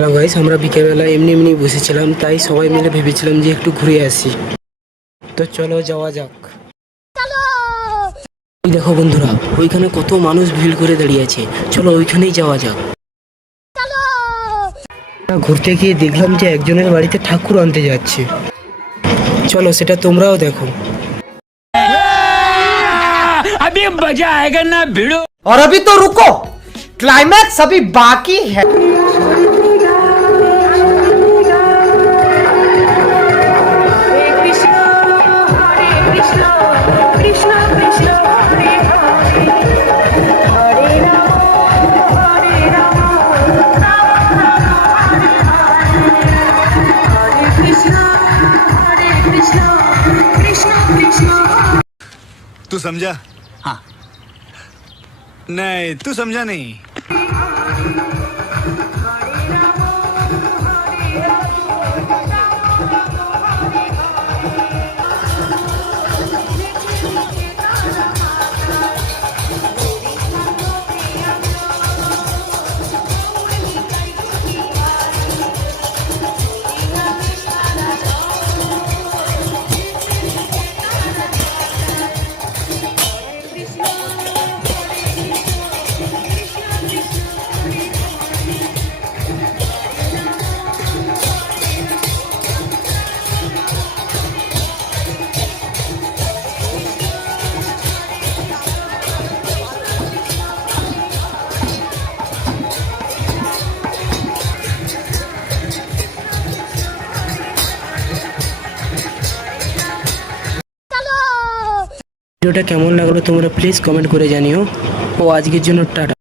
Hello guys, আমরা বিকেলবেলা এমনি এমনি বসেছিলাম, তাই সবাই মিলে ভেবেছিলাম যে একটু ঘুরে আসি। তো চলো যাওয়া যাক। ওই দেখো বন্ধুরা, ওইখানে কত মানুষ ভিড় করে দাঁড়িয়ে আছে, চলো ওইখানেই যাওয়া যাক। ঘুরতে গিয়ে দেখলাম যে একজনের বাড়িতে ঠাকুর আনতে যাচ্ছে, চলো সেটা তোমরাও দেখো। अभी मजा आएगा ना भिड़ो। और अभी तो रुको, क्लाइमैक्स अभी बाकी है। तू समझा? हाँ। नहीं, तू समझा नहीं। ভিডিওটা কেমন লাগলো তোমরা প্লিজ কমেন্ট করে জানিও। ও আজকের জন্য টাটা।